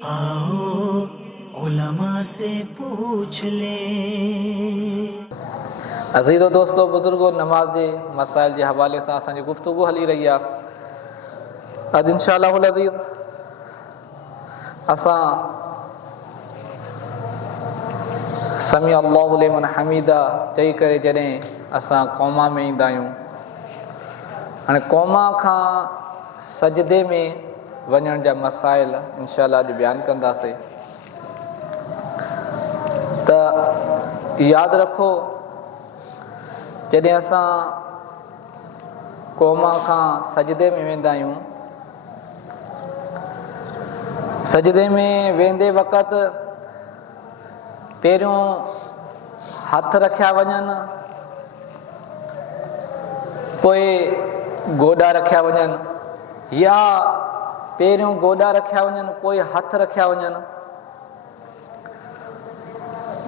आओ उलमा से पूछ ले। अज़ीज़ो दोस्तों, बुज़ुर्गो, नमाज जे मसाइल के हवाले से असांजी गुफ्तगू हली रही आहे। अॼु इंशाअल्लाहुल अज़ीज़ असां समी अल्लाहु लिमन हमीदा चई करे जॾहिं असां क़ौमा में ईंदा आहियूं, हाणे क़ौमा खां सजदे में वञण जा मसाइल इंशाअल्लाह अॼु बयानु कंदासीं। त यादि रखो, जॾहिं असां क़ौमा खां सजदे में वेंदा आहियूं, सजदे में वेंदे वक़्तु पहिरियों हथ रखिया वञनि, पोइ गोॾा रखिया वञनि, या पहिरियों गोॾा रखिया वञनि पोइ हथ रखिया वञनि।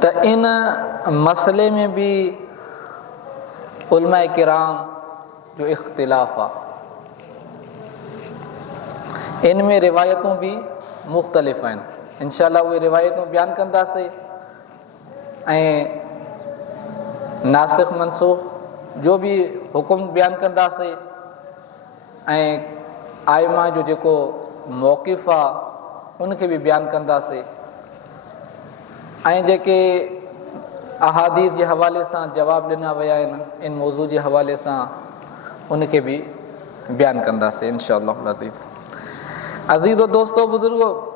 त इन मसइले में बि उलमाए किराम जो इख्तिलाफ़ आहे। इन में रिवायतूं बि मुख़्तलिफ़ आहिनि। इंशाअल्लाह उहे रिवायतूं बयानु कंदासीं ऐं नासिख़ मनसूख़ जो बि हुकुम बयानु कंदासीं ऐं आइमा जो जेको मौक़िफ़ आहे उनखे बि बयानु कंदासीं ऐं जेके अहादीस जे हवाले सां जवाब ॾिना विया आहिनि इन मौज़ू जे हवाले सां उनखे बि बयानु कंदासीं इंशाअल्लाह अज़ीज़। अज़ीज़ो दोस्तो, बुज़ुर्गो,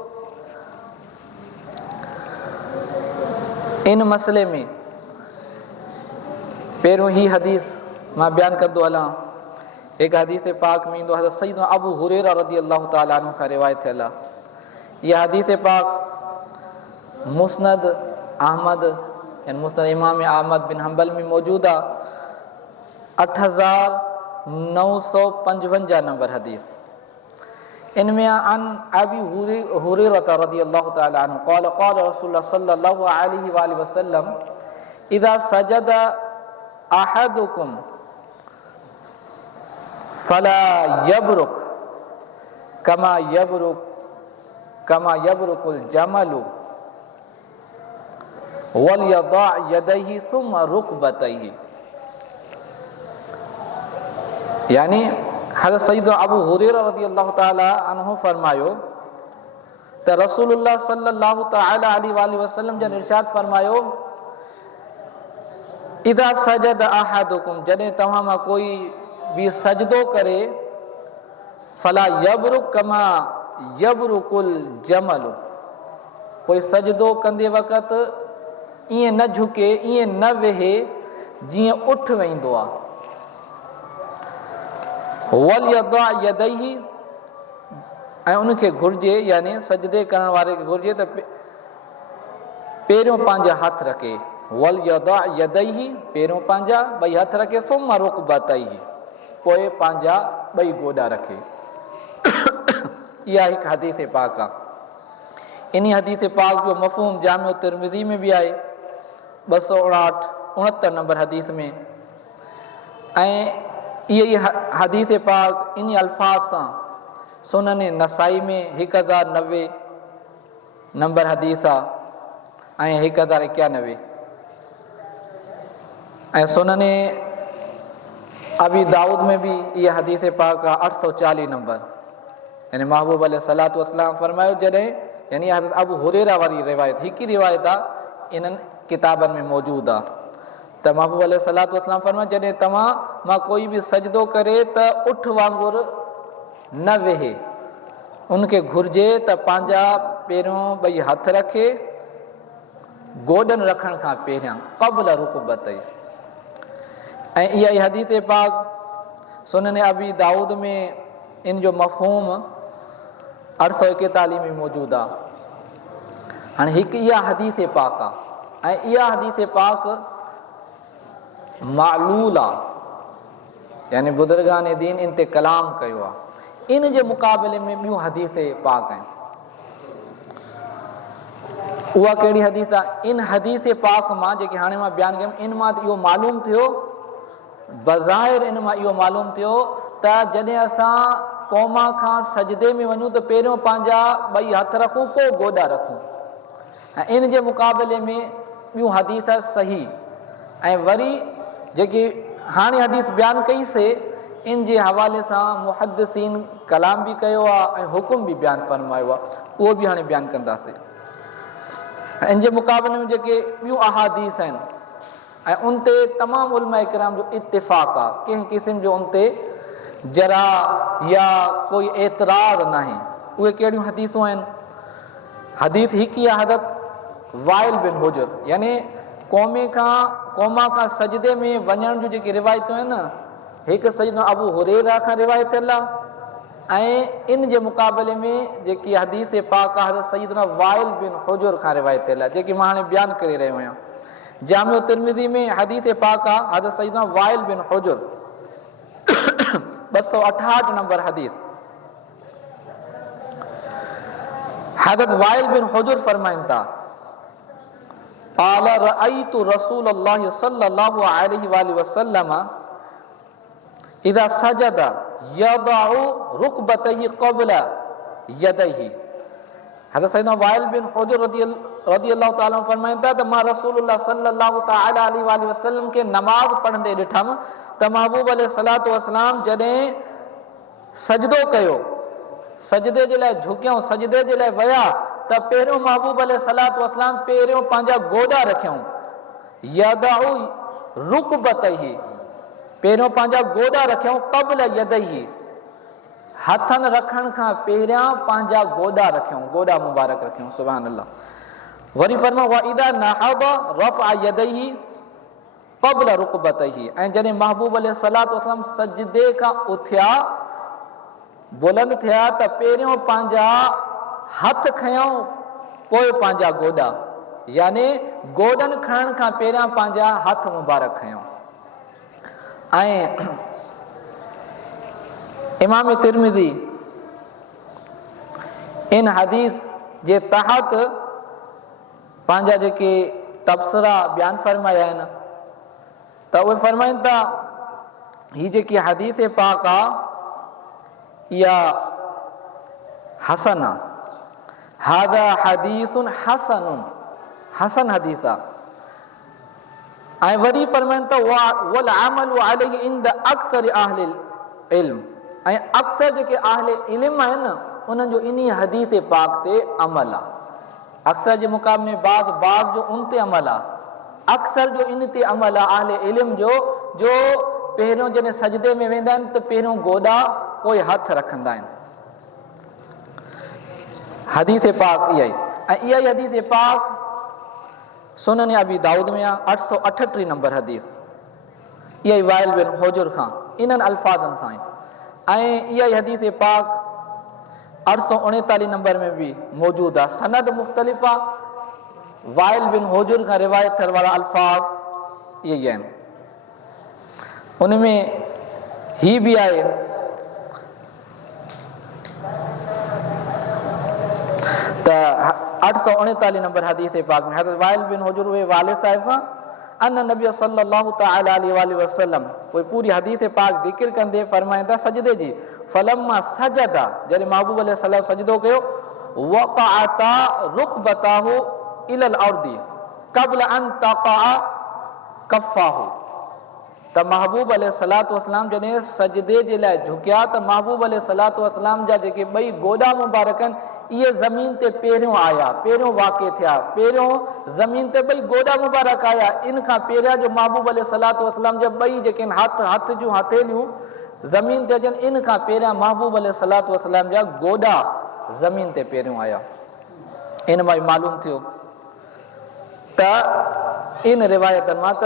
इन मसइले में पहिरियों ही हदीस मां बयानु कंदो हलां। हिकु हदीस पाक में ईंदो हज़रत सय्यदना अबू हुरैरा रज़ियल्लाहु ताला अन्हु खां रिवायत थियल आहे। इहा हदीस पाक मुस्नद अहमद यानी मुस्नद इमाम अहमद बिन हम्बल में मौजूद आहे। 8955 नंबर हदीस। इनमें अन अबी हुरैरा रज़ियल्लाहु ताला अन्हु क़ाल क़ाल रसूलुल्लाह सल्लल्लाहु अलैहि वसल्लम इज़ा सजद अहदुकुम फला यबरुक कमा यबरुकुल जमलु वल यदा यदैहि सुम्मा रुकबतैहि। यानी हज़रत सय्यदना अबू हुरैरा रज़ियल्लाहु ताला अन्हु फरमायो त रसूलुल्लाह सल्लल्लाहु ताला अलैहि वसल्लम जन इरशाद फरमायो, इज़ा सजद अहदुकुम, जॾहिं तव्हां मां कोई भी सजदो करे, फला यबरुक कमा यबरुकुल जमल, कोई सजदो कंदे वक़्तु ईअं न झुके, ईअं न वेहे जीअं उठ वेंदो आहे। वल यदा यदैहि, ऐं उनखे घुर्जे, यानी सजदे करण वारे खे घुर्जे त पहिरियों पंहिंजा हथ रखे। वल यदा यदैहि, पहिरियों पंहिंजा ॿई हथ रखे, सुम्मा रुकबतैहि, पोइ पंहिंजा ॿई गोॾा रखे। इहा हिकु हदीस पाक आहे। इन हदीस पाक जो मफ़हूम जामिअ तिरमिज़ी में बि आहे 269 नंबर हदीस में। ऐं इहा हदीस पाक इन अल्फाज सां सुनन नसाई में 1090 नंबर हदीस आहे ऐं 1091, ऐं सुनन अबी दाऊद में भी इहा हदीस पाक आहे 840 नंबर। यानी महबूब अलैहिस्सलातु वस्सलाम फरमायो, जॾहिं यानी हज़रत अबू हुरैरा वारी रिवायत, हिकु ई रिवायत आहे, इन्हनि किताबनि में मौजूदु आहे त महबूब अलैहिस्सलातु वस्सलाम फरमायो, जॾहिं तव्हां मां कोई बि सजदो करे त उठ वांगुरु न वेहे, उनखे घुर्जे त पंहिंजा पहिरियों ॿई हथ रखे गोॾनि रखण खां पहिरियां, क़ब्ल रुकबतैहि। ऐं इहा ई हदीस पाक सुनन अबी दाऊद में इन जो मफ़हूम 841 में मौजूदु आहे। हाणे हिकु इहा हदीस पाक आहे ऐं इहा हदीस पाक मालूल आहे, यानी बुज़ुर्गान दीन इन ते कलाम कयो आहे। इन जे मुक़ाबले में ॿियूं हदीस पाक आहिनि। उहा कहिड़ी हदीस आहे? इन हदीस पाक मां जेके हाणे मां बयानु कयुमि, इन मां इहो मालूम थियो, बज़ाहिर इन मां इहो मालूम थियो त जॾहिं असां क़ौमा खां सजदे में वञूं त पहिरियों पंहिंजा ॿई हथ रखूं, पोइ गोॾा रखूं। ऐं इन जे मुक़ाबले में ॿियूं हदीस सही ऐं वरी जेकी हाणे हदीस बयानु कईसीं इन जे हवाले सां मुहद्दिसीन कलाम बि कयो आहे ऐं हुकुम बि बयानु फरमायो आहे, उहो बि हाणे बयानु कंदासीं। इन जे मुक़ाबले में जेके ॿियूं अहादीस आहिनि ऐं उन ते तमामु उलमा इकराम जो इत्तिफ़ाक़ आहे, कंहिं क़िस्म जो उन ते जरा या कोई एतिराज़ न आहे। उहे कहिड़ियूं हदीसूं आहिनि? हदीस हिकु आहे हज़रत वाइल बिन हुजर, यानी क़ौमा खां सजदे में वञण जूं जेके रिवायतूं आहिनि न, हिकु सजदो अबू हुरैरा खां रिवायत थियल आहे ऐं इन जे मुक़ाबले में जेकी हदीस पाक आहे हज़रत सैयदना वाइल बिन हुजर खां रिवायत थियल आहे, जेकी मां हाणे बयानु करे रहियो आहियां। जामिउ तिरमिज़ी में हदीस पाक आहे हज़रत सैयदना वाइल बिन हुजर 268 नंबर हदीस। हज़रत वाइल बिन हुजर फरमाइनि था قال رأيت رسول الله صلى الله عليه وآله وسلم إذا سجد يضع ركبتيه قبل يديه। हज़रत सैयदना वाइल बिन हुजर रज़ियल्लाहु ताला फरमाइनि था त मां रसूलुल्लाह सल्लल्लाहु ताला अलैहि वसल्लम खे नमाज़ पढ़ंदे ॾिठमि त महबूब अलैहिस्सलातु वस्सलाम जॾहिं सजदो कयो, सजदे जे लाइ झुकियऊं, सजदे जे लाइ विया त पहिरियों महबूब अलैहिस्सलातु वस्सलाम पहिरियों पंहिंजा गोॾा रखियऊं, यदउ रुकबतही, पहिरियों पंहिंजा गोॾा रखियऊं, क़ब्ल यदही, हथनि रखण खां पहिरियां पंहिंजा गोॾा रखियऊं, गोॾा मुबारक रखियऊं। सुभान अल्लाह। वरी फरमायो व इदा नहद रफ़अ यदही क़ब्ल रुकबतही, ऐं जॾहिं महबूब अलैहिस्सलातु वस्सलाम सजदे खां उथिया, बुलंद थिया त पहिरियों पंहिंजा हथ खयऊं, पोइ पंहिंजा गोॾा, यानी गोॾनि खणण खां पहिरियां पंहिंजा हथ मुबारक खयऊं। ऐं इमाम तिरमिज़ी इन हदीस जे तहत पंहिंजा जेके तबसरा बयानु फरमाया आहिनि त उहे फरमाइनि था हीअ जेकी हदीस पाक आहे इहा हसन आहे, हादा हदीसुन हसनुन, हसन हदीस आहे। ऐं वरी फरमाइनि था वल अमलु अलैहि इंद अक्सर अहलिल इल्म, ऐं अक्सर जेके अहले इल्म आहिनि न उन्हनि जो इन हदीस पाक ते अमल आहे। अक्सर जे मुक़ाबले में बाज़ जो उन ते अमल आहे, अक्सर जो इन ते अमल आहे अहले इल्म जो पहिरियों जॾहिं सजदे में वेंदा आहिनि त पहिरियों गोॾा पोइ हथ रखंदा आहिनि। हदीस पाक इहा ई, ऐं इहा ई हदीस पाक सुनन अबी दाऊद में आहे 838 नंबर हदीस, इहा ई वाइल बिन हुजर खां इन्हनि अल्फाज़नि सां। ऐं इहा ई हदीस पाक 839 नंबर में बि मौजूदु आहे, सनद मुख़्तलिफ़ आहे, वाइल बिन हुजर खां रिवायत थियल वारा अल्फाज़ इहे ई आहिनि। उन में ही बि आहे त 839 नंबर हदीस पाक में हज़रत वाइल बिन हुजर उहे वालिद साहिब खां अन नबी सल्लल्लाहु तआला अलैहि वसल्लम, उहे पूरी हदीस पाक ज़िक्र कंदे फरमाइनि था सजदे जी, फलम्मा सजदा, जॾहिं महबूब अलैहिस्सलाम सजदो कयो, वक़अता रुकबताहु इलल अर्दी क़ब्ल अन तक़अ कफ़ाहु, त महबूब अलैहिस्सलातु वस्सलाम जॾहिं सजदे जे लाइ झुकिया त महबूब अलैहिस्सलातु वस्सलाम जा जेके ॿई गोॾा मुबारक आहिनि इहे ज़मीन ते पहिरियों आया, पहिरियों वाक़िअ थिया, पहिरियों ज़मीन ते ॿई गोॾा मुबारक आया। इन खां पहिरियां जो महबूब अलैहिस्सलातु वस्सलाम जा ॿई जेके हथ जूं हथेलियूं ज़मीन ते अचनि, इन खां पहिरियां महबूब अलैहिस्सलातु वस्सलाम जा गोॾा ज़मीन ते पहिरियों आया। इन मां मालूम थियो त इन रिवायतनि मां त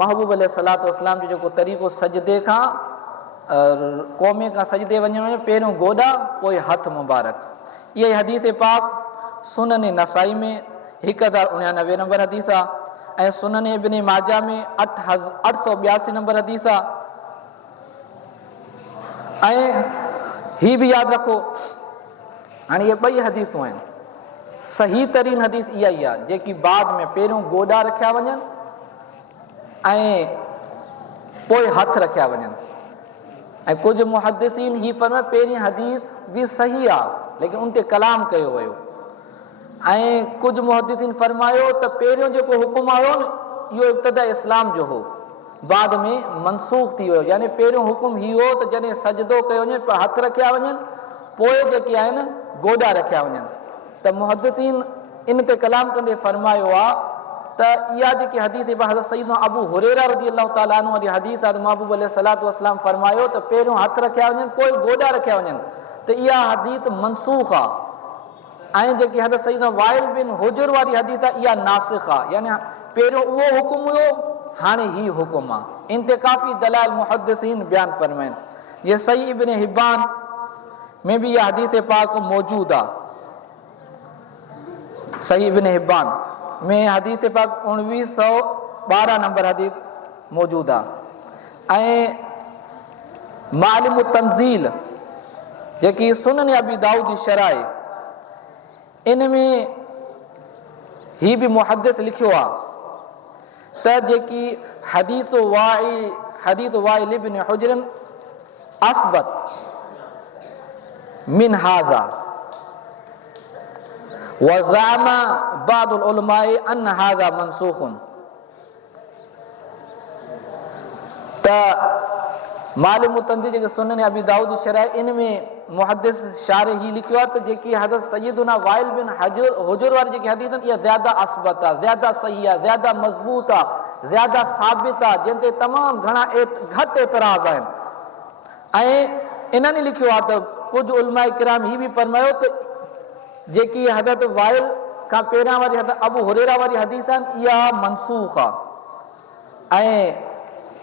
महबूब अलैहिस्सलातु वस्सलाम जो जेको तरीक़ो सजदे खां क़ौमे खां सजदे वञण में पहिरियों गोॾा पोइ हथ मुबारक। इहा ई हदीस पाक सुनन नसाई में 1089 नंबर हदीस आहे ऐं सुनन इब्न माजा में 882 नंबर हदीस आहे। ऐं ही बि यादि रखो, हाणे इहे ॿई हदीसूं आहिनि, सही तरीन हदीस इहा ई आहे जेकी बाद में पहिरियों गोॾा रखिया वञनि ऐं पोइ हथ रखिया वञनि। ऐं कुझु मुहद्दिसीन ही फरमाए पहिरीं हदीस बि सही आहे लेकिन उन ते कलाम कयो वियो, ऐं कुझु मुहद्दिसीन फरमायो त पहिरियों जेको हुकुम आयो न इहो इब्तिदा इस्लाम जो हो, बाद में मनसूख थी वियो। यानी पहिरियों हुकुम ही हो त जॾहिं सजदो कयो वञे पर हथ रखिया वञनि, पोइ जेके आहिनि गोॾा रखिया वञनि। त मुहद्दिसीन इन ते कलाम कंदे फरमायो आहे त इहा जेकी हदीस हज़रत सईदना अबू हुरैरा रज़ियल्लाहु ताला अन्हु वारी हदीस आहे, महबूब अलैहिस्सलातु वस्सलाम फरमायो त पहिरियों हथ रखिया वञनि पोइ गोॾा रखिया वञनि, त इहा हदीस मनसूख आहे। ऐं जेकी हज़रत सईदना वाइल बिन हुजुर वारी हदीस आहे इहा नासिख आहे, यानी पहिरियों उहो हुकुम हुयो हाणे ही हुकुम आहे। इन ते काफ़ी दलाइल मुहद्दिसीन बयान फरमाइनि। ये सही इब्न हिब्बान में भी इहा हदीस पाक मौजूद आहे। सही इब्न हिब्बान में हदीस पाक 1912 नंबर हदीस मौजूद आहे। ऐं मालिम तंज़ील जेकी सुनन अबी दाऊद जी शरह इन में ही बि मुहद्दिस लिखियो आहे त जेकी हदीस वाइल इब्न हुज्र असबत मिन हाज़ा वज़अम बादुल उलमाए अन हाज़ा मनसूखुन। त मालिम तंज़ील जेके सुनन अबी दाऊद जी शरह इन में मुहद्दिस शारे ही लिखियो आहे त जेकी हज़रत सय्यदुना वाइल बिन हुजुर वारी जेकी हदीस आहिनि इहा ज़्यादा असबत आहे, ज़्यादा सही आहे, ज़्यादा मज़बूत आहे, ज़्यादा साबित आहे, जिन ते तमामु घणा घटि एतिराज़ आहिनि। ऐं इन्हनि लिखियो आहे त कुझु उलमाए किराम ही बि फरमायो त जेकी हज़रत वाइल खां पहिरियां वारी हज़रत अबू हुरैरा वारी हदीस आहिनि इहा मनसूख आहे। ऐं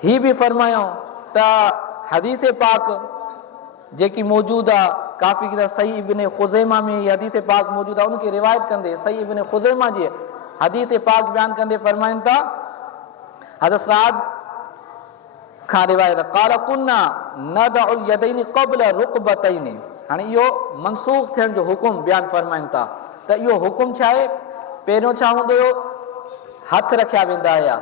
ही बि फरमायो त हदीस पाक जेकी मौजूद आहे काफ़ी किताब सही इब्न खुज़ैमा में हीअ हदीस पाक मौजूद आहे, उनखे रिवायत कंदे सही इब्न खुज़ैमा जी हदीस पाक बयान कंदे फरमाइनि था हज़रत साद खां रिवायत क़ाल कुन्ना नदउल यदैनि क़ब्ल रुकबतैनि। हाणे इहो मनसूख थियण जो हुकुम बयान फरमाइनि था त इहो हुकुम छा आहे, पहिरियों छा हूंदो हुयो हथ रखिया वेंदा हुया,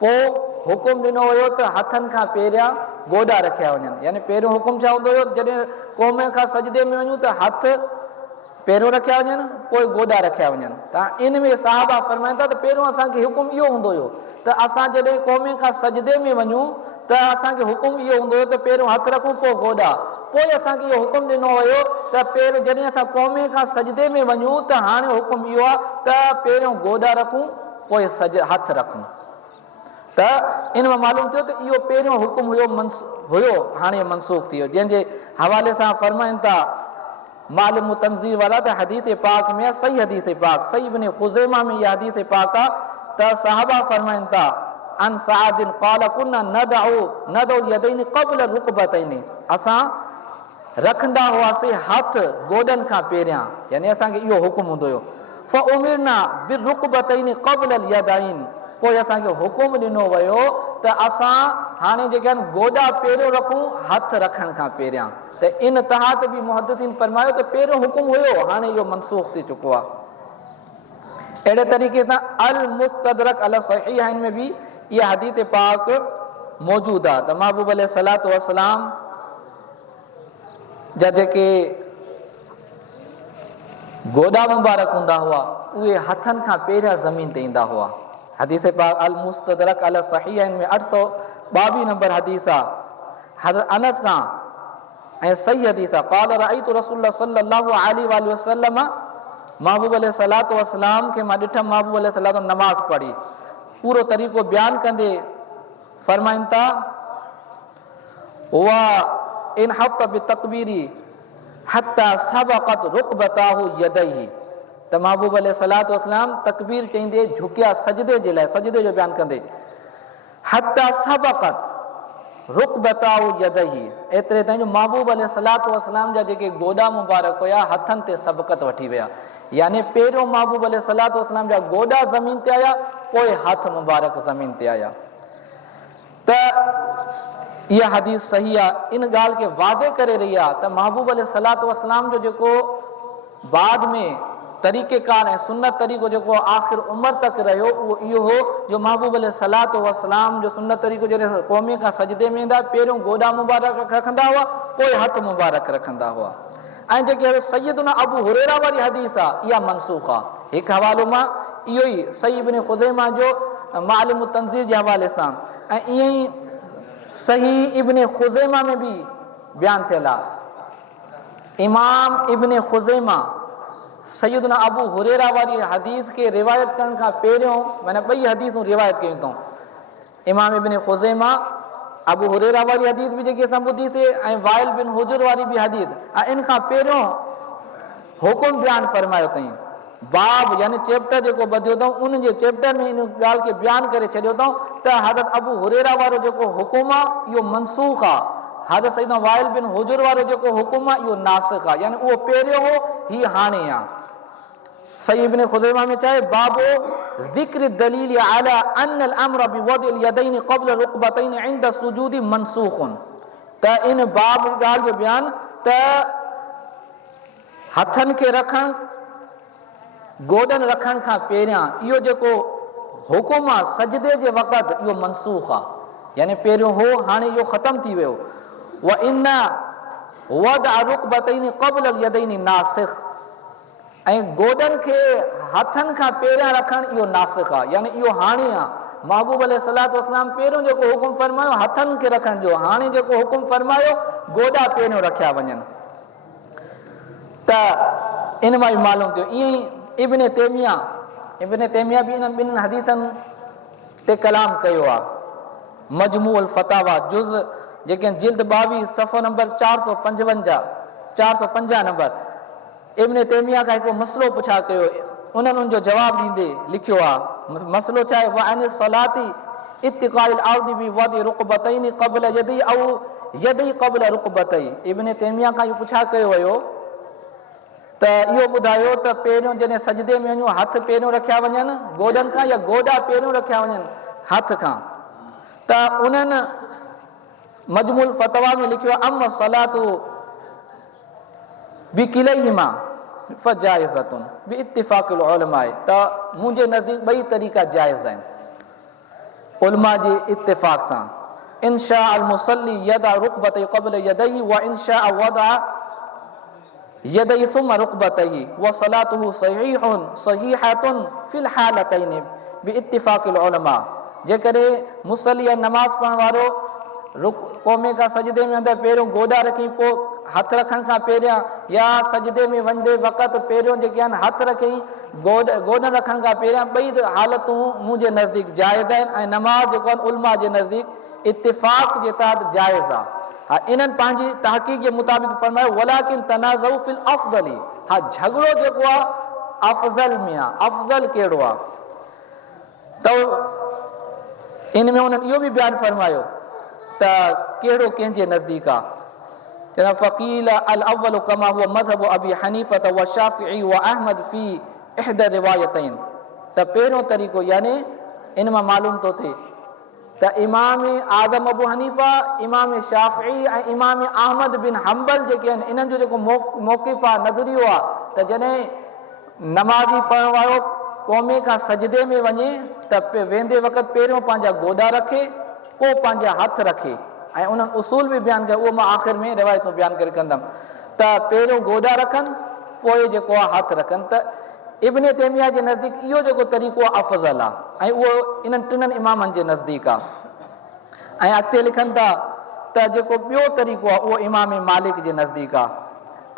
पोइ हुकुम ॾिनो हुयो त हथनि खां पहिरियां गोॾा रखिया वञनि। यानी पहिरियों हुकुम छा हूंदो हुयो जॾहिं क़ौम खां सजदे में वञूं त हथ पहिरियों रखिया वञनि पोइ गोॾा रखिया वञनि। त इन में साहबा फरमाइनि था त पहिरियों असांखे हुकुम इहो हूंदो हुयो त असां जॾहिं क़ौम खां सजदे में वञूं त असांखे हुकुम इहो हूंदो हुयो त पहिरियों हथ रखूं पोइ गोॾा। पोइ असांखे इहो हुकुम ॾिनो हुयो त पहिरियों जॾहिं असां क़ौम खां सजदे में वञूं त हाणे हुकुम इहो आहे त पहिरियों गोॾा रखूं पोइ हथ रखूं। त इन मां मालूम थियो त इहो पहिरियों हुकुम हुयो हाणे मनसूख थी वियो। जंहिंजे हवाले सां फरमाइनि था मालिम तंज़ील वारा त हदीस पाक में सही हदीस पाक सही इब्न खुज़ैमा में इहा हदीस पाक आहे त साहबा फरमाइनि था अन सादिन क़ाल कुन्ना नदउ यदैनि क़ब्ल रुकबतैनि, असां रखंदा हुआसीं हथ गोॾनि खां पहिरियां, यानी असांखे इहो हुकुम हूंदो हुयो। फउमिरना बिरुकबतैनि क़ब्ल यदैन, पोइ असांखे हुकुम ॾिनो वियो त असां हाणे जेके आहिनि गोॾा पहिरियों रखूं हथ रखण खां पहिरियां। त इन तहात बि मुहद्दिसीन फरमायो त पहिरियों हुकुम हुयो हाणे इहो मनसूख थी चुको आहे। अहिड़े तरीक़े सां अल मुस्तदरक अल सहीहैन में बि इहा हदीस पाक मौजूद आहे त महबूब अलैहिस्सलातु वस्सलाम जा जेके गोॾा मुबारक हूंदा हुआ उहे हथनि खां पहिरियां ज़मीन ते ईंदा हुआ। हदीस पाक अल मुस्तदरक अल सहीहैन में 822 नंबर हदीस आहे हज़रत अनस खां ऐं सही हदीस आहे क़ाल रअयतु रसूलुल्लाह सल्लल्लाहु अलैहि वसल्लम, महबूब अलैहिस्सलातु वस्सलाम खे मां ॾिठमि महबूब अलैहिस्सलातु नमाज़ पढ़ी। पूरो तरीक़ो बयान कंदे फरमाइनि था उहा इन हक़ बितकबीरी हत्ता सबक़त रुकबताहु यदैहि, त महबूब अलैहिस्सलातु वस्सलाम तकबीर चईंदे झुकिया सजदे जे लाइ, सजदे जो बयान कंदे हत्ता सबक़त रुकबताहु यदैहि, एतिरे ताईं जो महबूब अलैहिस्सलातु वस्सलाम जा जेके गोॾा मुबारक हुया हथनि ते सबक़त वठी विया। यानी पहिरियों महबूब अलैहिस्सलातु वस्सलाम जा गोॾा ज़मीन ते आया पोइ हथ मुबारक ज़मीन ते आया। त इहा हदीस सही आहे, इन ॻाल्हि खे वाज़े करे रही आहे त महबूब अलैहिस्सलातु वस्सलाम जो जेको बाद में तरीक़ेकार ऐं सुन्नत तरीक़ो जेको आख़िर उमिरि तक रहियो उहो इहो हो जो महबूब अलैहिस्सलातु वस्सलाम जो सुन्नत तरीक़ो जॾहिं क़ौमे खां सजदे में ईंदा पहिरियों गोॾा मुबारक रखंदा हुआ, पोइ हथ मुबारक रखंदा हुआ। ऐं जेके सैयदुना अबू हुरैरा वारी हदीस आहे इहा मनसूख़ आहे। हिकु हवालो मां इहो ई सही इब्न खुज़ैमा जो मालिम तंज़ीर जे हवाले सां, ऐं ईअं ई सही इब्न खुज़ैमा में बि बयानु थियल आहे। इमाम इब्न खुज़ैमा सैयदुना अबू हुरैरा वारी हदीस खे रिवायत करण खां पहिरियों माना ॿई हदीसूं रिवायत कयूं अथऊं। इमाम इब्न खुज़ैमा अबू हुरैरा वारी हदीस बि जेकी असां ॿुधीसीं ऐं वाइल बिन हुजुर वारी बि हदीस, ऐं इन खां पहिरियों हुकुम बयानु फरमायो अथई। बाब यानी चैप्टर जेको ॿधियो अथऊं उन जे चैप्टर में इन ॻाल्हि खे बयानु करे छॾियो अथऊं त हज़रत अबू हुरैरा वारो जेको हुकुम आहे इहो मनसूख़ आहे। हज़रत सैयदना वाइल बिन हुजुर वारो जेको हुकुम आहे इहो नासिख़ आहे, यानी उहो पहिरियों हो, हीअ हाणे आहे। सही इब्न खुज़ैमा में चाहे बाबो ज़िक्र दलील अला अन अल अम्र बिवदिल यदैन क़ब्ल रुकबतैन इंद सुजूद मनसूख़ुन, त इन बाब ॻाल्हि जो बयानु त हथनि खे रखणु गोॾनि रखण खां पहिरियां इहो जेको हुकुम आहे सजदे जे वक़्तु इहो मनसूख़ आहे, यानी पहिरियों हो हाणे इहो ख़तम थी वियो। व इन वद रुकबतैन क़ब्ल अल यदैन नासिख़, ऐं गोॾनि खे हथनि खां पहिरियां रखणु इहो नासिख़ आहे, यानी इहो हाणे आहे। महबूब अलैहिस्सलातु वस्सलाम पहिरियों जेको हुकुम फरमायो हथनि खे रखण जो, हाणे जेको हुकुम फरमायो गोॾा पहिरियों रखिया वञनि, त इन मां बि मालूम थियो। ईअं ई इब्न तैमिया बि इन्हनि ॿिन्हिनि हदीसनि ते कलाम कयो आहे। मजमूअल फतावा जुज़ जेके जिल्द 22 सफ़ो नंबर 450 नंबर, इब्न तैमिया खां हिकिड़ो मसइलो पुछा कयो, उन्हनि उनजो जवाबु ॾींदे लिखियो आहे। मसइलो छा आहे? वअन सलाती इत्तिक़ाइल अर्दि बिवदि रुकबतैन क़ब्ल यदी औ यदी क़ब्ल रुकबतै। इब्न तैमिया खां इहो पुछा कयो वियो त इहो ॿुधायो त पहिरियों जॾहिं सजदे में वञूं हथ पहिरियों रखिया वञनि गोॾनि खां, या गोॾा पहिरियों रखिया वञनि हथ खां, त उन्हनि मजमूल फतवा में लिखियो अम सलातु बिकिलैहिमा फजाइज़तुन बिइत्तिफ़ाक़िल उलमा, त मुंहिंजे नज़दीक ॿई तरीक़ा जाइज़ आहिनि उलमा जे इत्तिफ़ाक़ सां। इनशा अल मुसल्ली यदा रुकबतै क़ब्ल यदैहि व इनशा वदा यदै सुम्मा रुकबतैहि व सलातुहु सहीहतुन फिल हालतैन बिइत्तिफ़ाक़िल उलमा। जेकॾहिं मुसल्ली नमाज़ पढ़ण वारो क़ौमे खां सजदे में अंदरि पहिरियों गोॾा रखी पोइ हथ रखण खां पहिरियां, या सजदे में वञदे वक़्तु पहिरियों जेके आहिनि हथ रखी गोॾनि रखण खां पहिरियां, ॿई हालतूं मुंहिंजे नज़दीक जाइज़ आहिनि ऐं नमाज़ जेको आहे उलमा जे नज़दीक इत्तिफ़ाक़ जे तहत जाइज़ आहे। हा, इन्हनि पंहिंजी तहक़ीक़ जे मुताबिक़ फरमायो वलाकिन तनाज़उ फिल अफ़ज़ली, हा झगड़ो जेको आहे अफ़ज़ल में आहे, अफ़ज़ल कहिड़ो आहे, त इन में उन्हनि इहो बि बयानु फरमायो त कहिड़ो कंहिंजे नज़दीक आहे। चवंदा फ़क़ील अल अव्वल कमा हुआ मज़हब अबी हनीफ़त व शाफ़िई व अहमद फ़ी इहद रिवायतैन, त पहिरियों तरीक़ो यानी इन मां मालूम थो थिए त इमाम आज़म अबू हनीफ़ा, इमाम शाफ़िई ऐं इमाम अहमद बिन हम्बल जेके आहिनि इन्हनि जो जेको मौक़िफ़ आहे, नज़रियो आहे त जॾहिं नमाज़ी पढ़ण वारो क़ौमे खां सजदे में वञे त वेंदे वक़्तु पहिरियों पंहिंजा गोॾा रखे पोइ पंहिंजा हथ रखे, ऐं उन्हनि उसूल बि बयानु कयो, उहो मां आख़िर में रिवायतूं बयानु करे कंदुमि, त पहिरियों गोॾा रखनि पोइ जेको आहे हथ रखनि। त इब्न तैमिया जे नज़दीक इहो जेको तरीक़ो आहे अफ़ज़ल आहे, ऐं उहो इन्हनि टिनि इमामनि जे नज़दीक आहे। ऐं अॻिते लिखनि था त जेको ॿियो तरीक़ो आहे उहो इमाम मालिक जे नज़दीक आहे,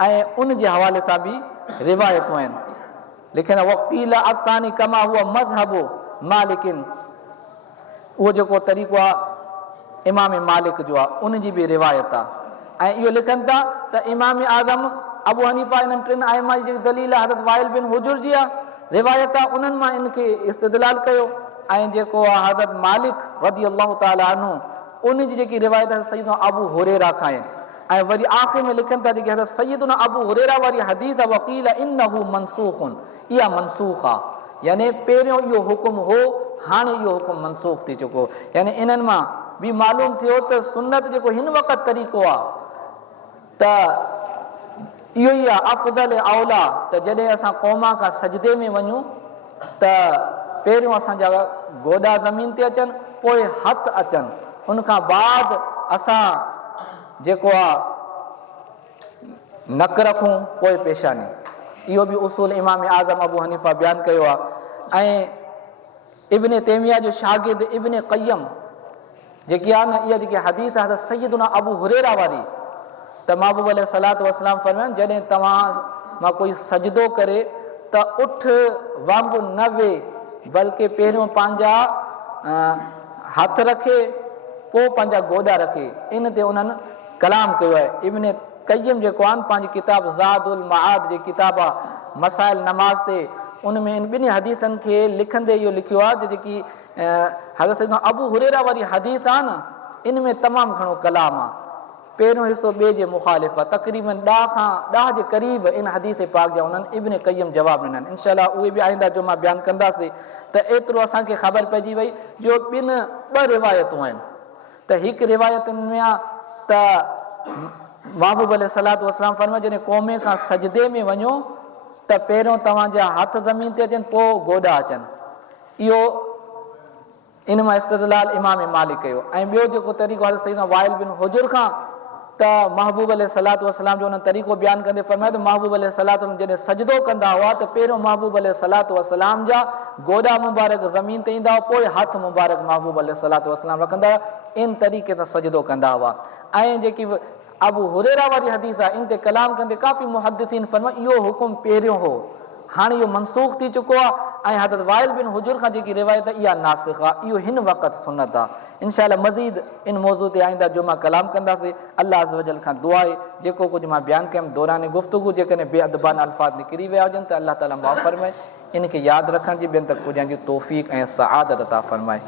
ऐं उन जे हवाले सां बि रिवायतूं आहिनि। लिखनि वक़ील असानी कमा हुआ मज़हबो मालिकिन, उहो जेको तरीक़ो आहे इमाम मालिक जो आहे उन जी बि रिवायत आहे। ऐं इहो लिखनि था त इमाम आज़म अबू हनीफ़ा इन्हनि टिनि आइमा जी जेकी दलील आहे हज़रत वाइल बिन हुजुर जी आहे, रिवायत आहे, उन्हनि मां इनखे इस्तदलाल कयो। ऐं जेको आहे हज़रत मालिक रज़ी अल्लाह ताला अन्हु उन जी जेकी रिवायत आहे सैयदना अबू हुरैरा खां आहिनि। ऐं वरी आख़िर में लिखनि था जेकी हज़रत सैयदना अबू हुरैरा वारी हदीस वक़ील इन्नहु मनसूख़ुन, इहा मनसूख़ आहे, यानी पहिरियों इहो हुकुम हो हाणे इहो हुकुम मनसूख़ थी चुको। यानी इन्हनि मां बि मालूम थियो त सुन्नत जेको हिन वक़्तु तरीक़ो आहे त इहो ई आहे अफ़ज़ल औला त जॾहिं असां क़ौमा खां सजदे में वञूं त पहिरियों असांजा गोॾा ज़मीन ते अचनि, पोइ हथ अचनि, उनखां बाद असां जेको आहे नक रखूं, पोइ पेशानी। इहो बि उसूल इमाम आज़म अबू हनीफ़ा बयानु कयो आहे। ऐं इब्न तैमिया जो शागिर्द इब्न क़य्यम जेकी आहे न, इहा जेकी हदीस आहे सैयदना अबू हुरैरा वारी, त महबूब अलैहिस्सलातु वस्सलाम फरमाइनि जॾहिं तव्हां मां कोई सजदो करे त उठ वंब न वे, बल्कि पहिरियों पंहिंजा हथ रखे, पोइ पंहिंजा गोॾा रखे। इन ते उन्हनि कलाम कयो आहे। इब्न क़य्यम जेको आहे पंहिंजी किताब ज़ादुल मआद जी किताब आहे मसाइल नमाज़ ते, उन में इन ॿिनी हदीसनि खे लिखंदे इहो लिखियो आहे त जेकी हज़रत सैयदना अबू हुरैरा वारी हदीस आहे न, इन में तमामु घणो कलाम आहे। पहिरियों हिसो ॿिए जे मुखालिफ़ आहे, तक़रीबन 10 खां 10 जे क़रीब इन हदीस पाक जा उन्हनि इब्न क़य्यम जवाब ॾिना आहिनि। इंशाअल्लाह उहे बि आईंदा जो मां बयानु कंदासीं। त एतिरो असांखे ख़बर पइजी वई जो ॿिनि 2 रिवायतूं आहिनि। त हिकु रिवायतुनि में आहे त महबूब अलैहिस्सलातु वस्सलाम फरमाए जॾहिं क़ौमे खां सजदे में वञो त पहिरियों तव्हांजा हथ ज़मीन ते अचनि, पोइ गोॾा अचनि। इहो इन मां इस्तदलाल इमाम मालिक कयो। ऐं ॿियो जेको तरीक़ो आहे सैयदना वाइल बिन हुजुर खां, त महबूब अलैहिस्सलातु वस्सलाम जो उन्हनि तरीक़ो बयानु कंदे फरमायो त महबूब अलैहिस्सलातु जॾहिं सजदो कंदा हुआ त पहिरियों महबूब अलैहिस्सलातु वस्सलाम जा गोॾा मुबारक ज़मीन ते ईंदा हुआ, पोइ हथ मुबारक महबूब अलैहिस्सलातु वस्सलाम रखंदा हुआ। इन तरीक़े सां सजदो कंदा हुआ। ऐं जेकी अबू हुरैरा वारी हदीस आहे, इन ते कलाम कंदे काफ़ी मुहद्दिसीन फरमाए इहो हुकुम पहिरियों हो, हाणे इहो मनसूख थी चुको आहे। ऐं हज़रत वाइल बिन हुजुर खां जेकी रिवायत आहे इहा नासिख़ आहे, इहो हिन वक़्तु सुन्नत आहे। इंशाअल्लाह मज़ीद इन मौज़ू ते आईंदा जुमा कलाम कंदासीं। अल्लाह अज़्ज़ वजल खां दुआ आहे जेको कुझु मां बयानु कयुमि दौरान गुफ़्तगू जेकॾहिं बेअदबाना अल्फाज़ निकिरी विया हुजनि त अल्लाह ताला माफ़ फरमाए, इन खे यादि रखण जी ॿियनि तक पुॼण जी तौफ़ीक़ ऐं सआदत अता फरमाए।